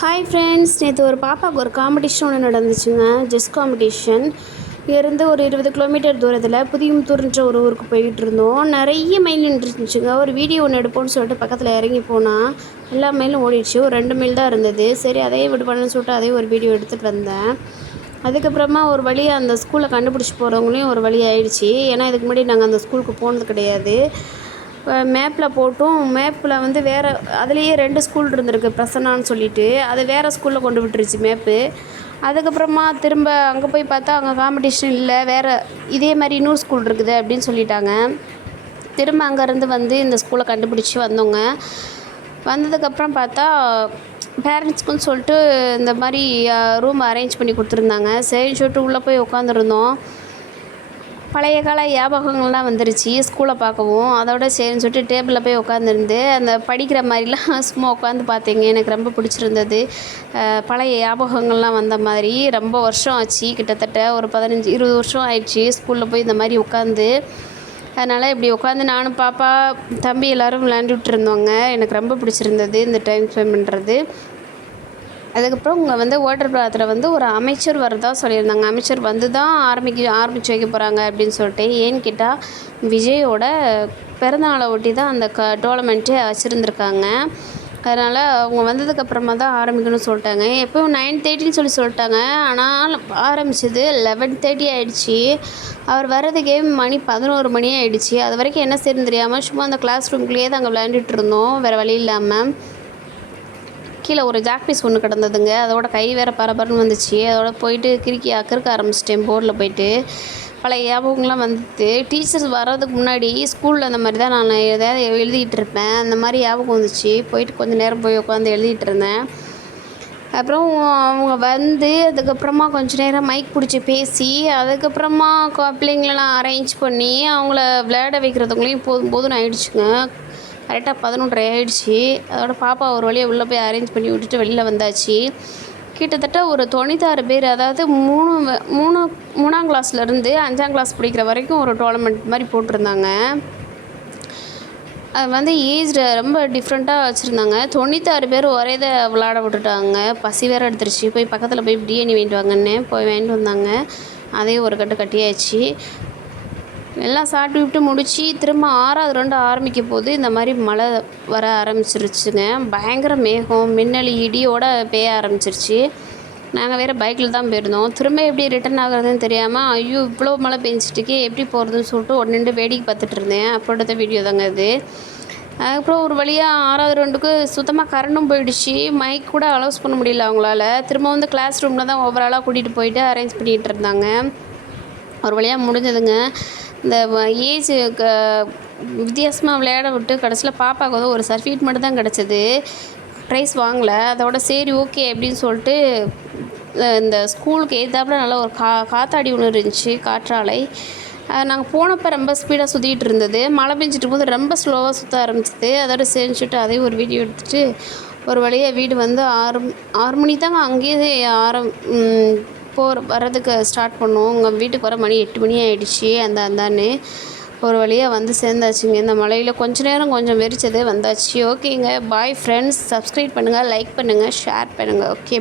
Hi friends, நேற்று ஒரு பாப்பாவுக்கு ஒரு காம்படிஷன் ஒன்று நடந்துச்சுங்க. Chess competition. இங்கேருந்து ஒரு 20 கிலோமீட்டர் தூரத்தில் புதியமுத்தூர்ன்ற ஒரு ஊருக்கு போய்கிட்டு இருந்தோம். நிறைய மைல் நின்றுச்சுங்க. ஒரு வீடியோ ஒன்று எடுப்போம்னு சொல்லிட்டு பக்கத்தில் இறங்கி போனால் எல்லா மைலும் ஓடிடுச்சு. ஒரு 2 மைல் தான் இருந்தது. சரி, அதையே விடுப்பானு சொல்லிட்டு அதே ஒரு வீடியோ எடுத்துகிட்டு வந்தேன். அதுக்கப்புறமா ஒரு வழியாக அந்த ஸ்கூலில் கண்டுபிடிச்சி போகிறவங்களையும் ஒரு வழி ஆயிடுச்சு. ஏன்னா இதுக்கு முன்னாடி நாங்கள் அந்த ஸ்கூலுக்கு போனது கிடையாது. மேப்பில் போட்டும் மேப்பில் வந்து வேறு அதுலேயே 2 ஸ்கூல் இருந்திருக்கு, பிரசன்னான்னு சொல்லிட்டு. அது வேறு ஸ்கூலில் கொண்டு விட்டுருச்சு மேப்பு. அதுக்கப்புறமா திரும்ப அங்கே போய் பார்த்தா அங்கே காம்படிஷன் இல்லை, வேறு இதே மாதிரி இன்னொரு ஸ்கூல் இருக்குது அப்படின்னு சொல்லிட்டாங்க. திரும்ப அங்கேருந்து வந்து இந்த ஸ்கூலை கண்டுபிடிச்சி வந்தோங்க. வந்ததுக்கப்புறம் பார்த்தா பேரண்ட்ஸ்க்குன்னு சொல்லிட்டு இந்த மாதிரி ரூம் அரேஞ்ச் பண்ணி கொடுத்துருந்தாங்க. சரின்னு சொல்லிட்டு உள்ளே போய் உட்காந்துருந்தோம். பழைய கால ஞாபகங்கள்லாம் வந்துருச்சு ஸ்கூலை பார்க்கவும். அதோட சரின்னு சொல்லிட்டு டேபிளில் போய் உட்காந்துருந்து அந்த படிக்கிற மாதிரிலாம் சும்மா உட்காந்து பார்த்தேங்க. எனக்கு ரொம்ப பிடிச்சிருந்தது. பழைய ஞாபகங்கள்லாம் வந்த மாதிரி. ரொம்ப வருஷம் ஆச்சு, கிட்டத்தட்ட ஒரு 15-20 வருஷம் ஆயிடுச்சு ஸ்கூலில் போய் இந்த மாதிரி உட்காந்து. அதனால் இப்படி உட்காந்து நானும் பாப்பா தம்பி எல்லோரும் விளையாண்டுட்டு இருந்தோங்க. எனக்கு ரொம்ப பிடிச்சிருந்தது இந்த டைம் ஸ்பெண்ட் பண்ணுறது. அதுக்கப்புறம் இங்கே வந்து வாட்டர் பாத்தில் வந்து ஒரு அமைச்சர் வரதா சொல்லியிருந்தாங்க. அமைச்சர் வந்து தான் ஆரம்பிச்சு வைக்க போகிறாங்க அப்படின்னு சொல்லிட்டு. ஏன்னு கேட்டால் விஜயோட பிறந்தநாளை ஒட்டி தான் அந்த டோர்னமெண்ட்டே வச்சுருந்துருக்காங்க. அதனால் அவங்க வந்ததுக்கப்புறமா தான் ஆரம்பிக்கணும்னு சொல்லிட்டாங்க. எப்போயும் 9:30ன்னு சொல்லிட்டாங்க. ஆனால் ஆரம்பிச்சது 11:30 ஆகிடுச்சி. அவர் வர்றதுக்கே மணி 11 மணி ஆகிடுச்சி. அது வரைக்கும் என்ன செய்யணும்னு தெரியாமல் சும்மா அந்த கிளாஸ் ரூம்குள்ளேயே தான் அங்கே விளையாண்டுட்டு இருந்தோம், வேறு வழி இல்லாமல். கீழே ஒரு ஜாக்பீஸ் ஒன்று கிடந்ததுங்க. அதோட கை வேறு பரபரன்னு வந்துச்சு. அதோட போயிட்டு கிறுக்க ஆரம்பிச்சிட்டேன் போர்டில் போயிட்டு. பழைய ஞாபகங்கள்லாம் வந்துட்டு டீச்சர்ஸ் வர்றதுக்கு முன்னாடி ஸ்கூலில் அந்த மாதிரி தான் நான் எதாவது எழுதிட்டு இருப்பேன். அந்த மாதிரி ஞாபகம் வந்துச்சு. போயிட்டு கொஞ்சம் நேரம் போய் உட்காந்து எழுதிட்டு இருந்தேன். அப்புறம் அவங்க வந்து அதுக்கப்புறமா கொஞ்சம் நேரம் மைக் பிடிச்சி பேசி அதுக்கப்புறமா பிள்ளைங்களெல்லாம் அரேஞ்ச் பண்ணி அவங்கள விளையாட வைக்கிறதுக்குள்ளேயும் போதும்னு ஆயிடுச்சுங்க. கரெக்டாக 11:30 ஆகிடுச்சி. அதோட பாப்பா ஒரு வழியாக உள்ளே போய் அரேஞ்ச் பண்ணி விட்டுட்டு வெளியில் வந்தாச்சு. கிட்டத்தட்ட ஒரு 96 பேர், அதாவது 3ஆம் கிளாஸ்லேருந்து 5ஆம் கிளாஸ் படிக்கிற வரைக்கும் ஒரு டோர்னமெண்ட் மாதிரி போட்டிருந்தாங்க. அது வந்து ஏஜ் ரொம்ப டிஃப்ரெண்ட்டாக வச்சுருந்தாங்க. 96 பேர் ஒரே இதை விளையாட விட்டுட்டாங்க. பசி வேறு எடுத்துருச்சு. போய் பக்கத்தில் போய் பிரியாணி வாங்கிட்டு வாங்கன்னு போய் வாங்கிட்டு வந்தாங்க. அதே ஒரு கட்டியாச்சு. எல்லாம் சாப்பிட்டு விட்டு முடித்து திரும்ப 6வது ரவுண்டு ஆரம்பிக்க போது இந்த மாதிரி மழை வர ஆரம்பிச்சிருச்சுங்க. பயங்கர மேகம், மின்னல், இடியோடு பெய்ய ஆரம்பிச்சிருச்சு. நாங்கள் வேறு பைக்கில் தான் போயிருந்தோம். திரும்ப எப்படி ரிட்டன் ஆகுறதுன்னு தெரியாமல் ஐயோ இவ்வளோ மழை பெஞ்சிட்டுக்கே எப்படி போகிறதுன்னு சொல்லிட்டு நின்று வேடிக்கை பார்த்துட்டு இருந்தேன். அப்போ எடுத்த வீடியோ தாங்க இது. அதுக்கப்புறம் ஒரு வழியாக 6வது ரவுண்டுக்கு சுத்தமாக கரண்டும் போயிடுச்சு. மைக் கூட அலோஸ் பண்ண முடியல அவங்களால. திரும்ப வந்து கிளாஸ் ரூமில் தான் ஓவராலாக கூட்டிகிட்டு போயிட்டு அரேஞ்ச் பண்ணிகிட்டு இருந்தாங்க. ஒரு வழியாக முடிஞ்சதுங்க. இந்த ஏஜ் வித்தியாசமாக விளையாட விட்டு கடைசியில் பாப்பாவுக்கு வந்து ஒரு சர்டிஃபிகேட் மட்டும் தான் கிடச்சிது. ப்ரைஸ் வாங்கலை. அதோட சரி ஓகே அப்படின்னு சொல்லிட்டு இந்த ஸ்கூலுக்கு எதிர்த்தாப்புல நல்ல ஒரு காத்தாடி ஒன்று இருந்துச்சு, காற்றாலை. நாங்கள் போனப்போ ரொம்ப ஸ்பீடாக சுற்றிட்டு இருந்தது. மழை பெஞ்சிட்டு போது ரொம்ப ஸ்லோவாக சுற்ற ஆரம்பிச்சிது. அதோட செஞ்சுட்டு அதையும் ஒரு வீடியோ எடுத்துகிட்டு ஒரு வழியாக வீடு வந்து 6 மணி தாங்க அங்கேயே வர்றதுக்கு ஸ்டார்ட் பண்ணோம். உங்கள் வீட்டுக்கு வர மணி 8 மணி ஆகிடுச்சி. அந்தான்னு ஒரு வழியாக வந்து சேர்ந்தாச்சுங்க. இந்த மழையில் கொஞ்ச நேரம் கொஞ்சம் வெறிச்சது வந்தாச்சு. ஓகேங்க, பாய் ஃப்ரெண்ட்ஸ். சப்ஸ்கிரைப் பண்ணுங்கள், லைக் பண்ணுங்கள், ஷேர் பண்ணுங்கள். ஓகே.